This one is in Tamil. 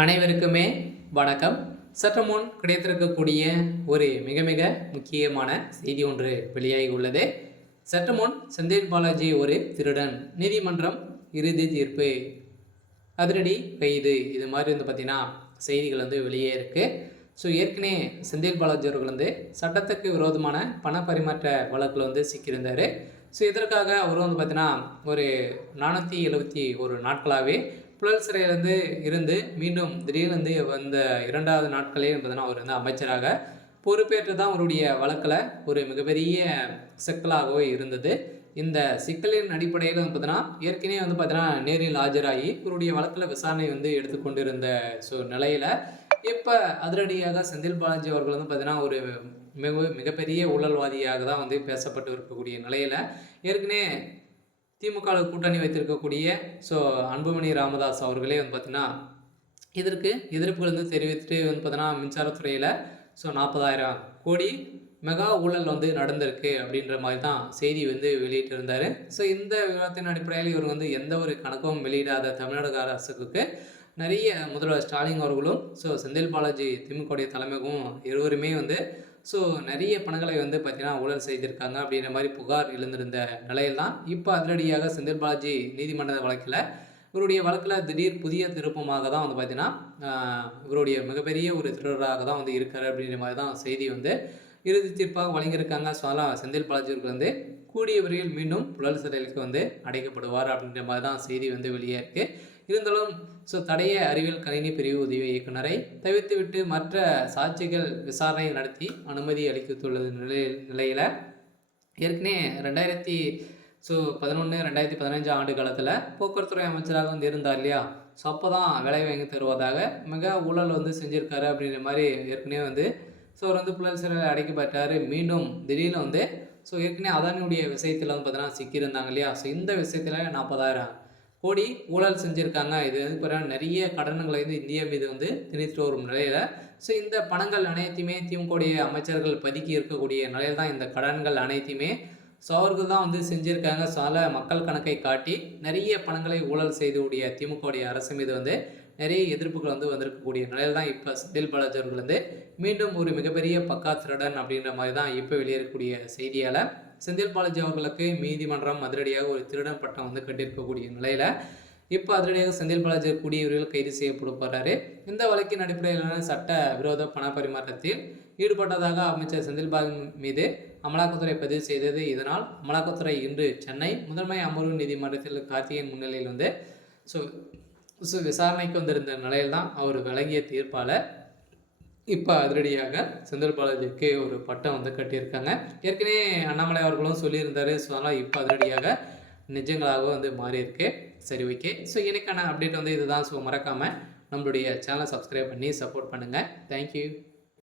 அனைவருக்குமே வணக்கம். சற்று முன் கிடைத்திருக்கக்கூடிய ஒரு மிக மிக முக்கியமான செய்தி ஒன்று வெளியாகி உள்ளது. சற்று முன் செந்தில் பாலாஜி ஒரு திருடன், நீதிமன்றம் இறுதி தீர்ப்பு, அதிரடி கைது, இது மாதிரி பார்த்தீங்கன்னா செய்திகள் வெளியே இருக்குது. ஸோ ஏற்கனவே செந்தில் பாலாஜி அவர்கள் சட்டத்துக்கு விரோதமான பண பரிமாற்ற வழக்கில் சிக்கியிருந்தார். ஸோ இதற்காக அவர் பார்த்தீங்கன்னா ஒரு 471 நாட்களாகவே புழல் சிறையிலேருந்து இருந்து மீண்டும் திடீர்னு வந்த 2வது நாட்களே பார்த்தீங்கன்னா அவர் அமைச்சராக பொறுப்பேற்று தான் அவருடைய வழக்கில் ஒரு மிகப்பெரிய சிக்கலாகவே இருந்தது. இந்த சிக்கலின் அடிப்படையில் பார்த்தீங்கன்னா ஏற்கனவே பார்த்தீங்கன்னா நேரில் ஆஜராகி இவருடைய வழக்கில் விசாரணை எடுத்துக்கொண்டிருந்த நிலையில் இப்போ அதிரடியாக செந்தில் பாலாஜி அவர்கள் பார்த்தீங்கன்னா ஒரு மிகப்பெரிய ஊழல்வாதியாக தான் பேசப்பட்டு இருக்கக்கூடிய நிலையில் ஏற்கனவே திமுக கூட்டணி வைத்திருக்கக்கூடிய அன்புமணி ராமதாஸ் அவர்களே பார்த்தீங்கன்னா இதற்கு எதிர்ப்புகள் தெரிவித்துட்டு பார்த்தீங்கன்னா மின்சாரத்துறையில் 40,000 கோடி மெகா ஊழல் நடந்திருக்கு அப்படின்ற மாதிரி தான் செய்தி வெளியிட்டு இருந்தார். இந்த விவரத்தின் அடிப்படையில் இவர் எந்த ஒரு கணக்கும் வெளியிடாத தமிழ்நாடு அரசுக்கு நிறைய முதல்வர் ஸ்டாலின் அவர்களும் செந்தில் பாலாஜி திமுக தலைமைக்கும் இருவருமே நிறைய பணங்களை பார்த்தீங்கன்னா ஊழல் செய்திருக்காங்க அப்படின்ற மாதிரி புகார் எழுந்திருந்த நிலையில் தான் இப்போ அதிரடியாக செந்தில் பாலாஜி நீதிமன்ற வழக்கில் இவருடைய வழக்கில் திடீர் புதிய திருப்பமாக தான் பார்த்தீங்கன்னா இவருடைய மிகப்பெரிய ஒரு திருடராக தான் இருக்கார் அப்படின்ற மாதிரி தான் செய்தி இறுதி தீர்ப்பாக வழங்கியிருக்காங்க. ஸோ அதெல்லாம் செந்தில் பாலாஜி அவர்கள் கூடிய விரைவில் மீண்டும் புழல் சிறைக்கு அடைக்கப்படுவார் அப்படின்ற மாதிரி தான் செய்தி வெளியே இருக்குது. இருந்தாலும் தடய அறிவியல் கணினி பிரிவு உதவி இயக்குநரை தவிர்த்துவிட்டு மற்ற சாட்சிகள் விசாரணை நடத்தி அனுமதி அளித்துள்ளது நிலையில் ஏற்கனவே 2011-2015 ஆண்டு காலத்தில் போக்குவரத்துறை அமைச்சராக இருந்தார் இல்லையா. ஸோ அப்போ தான் வேலை வாங்கி தருவதாக மிக ஊழல் செஞ்சுருக்காரு அப்படின்ற மாதிரி ஏற்கனவே அவர் புழல் சிறையில் அடைக்கப்பட்டார். மீண்டும் திடீர்னு ஏற்கனவே அதானியுடைய விஷயத்தில் பார்த்தீங்கன்னா சிக்கியிருந்தாங்க இல்லையா. ஸோ இந்த விஷயத்தில் 40,000 கோடி ஊழல் செஞ்சுருக்காங்க. இது பிறகு நிறைய கடன்களை இந்தியா மீது திணித்துட்டு வரும் நிலையில் இந்த பணங்கள் அனைத்தையுமே திமுக அமைச்சர்கள் பதுக்கி இருக்கக்கூடிய நிலையில் தான் இந்த கடன்கள் அனைத்தையுமே அவர்கள் தான் செஞ்சுருக்காங்க. அதில் மக்கள் கணக்கை காட்டி நிறைய பணங்களை ஊழல் செய்துடைய திமுக அரசு மீது நிறைய எதிர்ப்புகள் வந்திருக்கக்கூடிய நிலையில் தான் இப்போ செந்தில் பாலாஜி அவர்கள் மீண்டும் ஒரு மிகப்பெரிய பக்கா திருடன் அப்படின்ற மாதிரி தான் இப்போ வெளியேறக்கூடிய செய்தியால் செந்தில் பாலாஜி அவர்களுக்கு நீதிமன்றம் அதிரடியாக ஒரு திருடன் பட்டம் கட்டியிருக்கக்கூடிய நிலையில் இப்போ அதிரடியாக செந்தில் பாலாஜி கூடியவர்கள் கைது செய்யப்படுறாரு. இந்த வழக்கின் அடிப்படையிலான சட்ட விரோத பண பரிமாற்றத்தில் ஈடுபட்டதாக அமைச்சர் செந்தில் பாலாஜி மீது அமலாக்கத்துறை பதிவு செய்தது. இதனால் அமலாக்கத்துறை இன்று சென்னை முதன்மை அமர்வு நீதிமன்றத்தில் கார்த்திகேயன் முன்னிலையில் விசாரணைக்கு வந்திருந்த நிலையில் தான் அவர் வழங்கிய தீர்ப்பால் இப்போ அதிரடியாக செந்தில் பாலாஜிக்கு ஒரு பட்டம் கட்டியிருக்காங்க. ஏற்கனவே அண்ணாமலை அவர்களும் சொல்லியிருந்தார். ஸோ அதனால் இப்போ அதிரடியாக நிஜங்களாக மாறியிருக்கு. சரி, ஓகே. ஸோ எனக்கான அப்டேட் இதுதான். ஸோ மறக்காமல் நம்மளுடைய சேனலை சப்ஸ்கிரைப் பண்ணி சப்போர்ட் பண்ணுங்கள். தேங்க்யூ.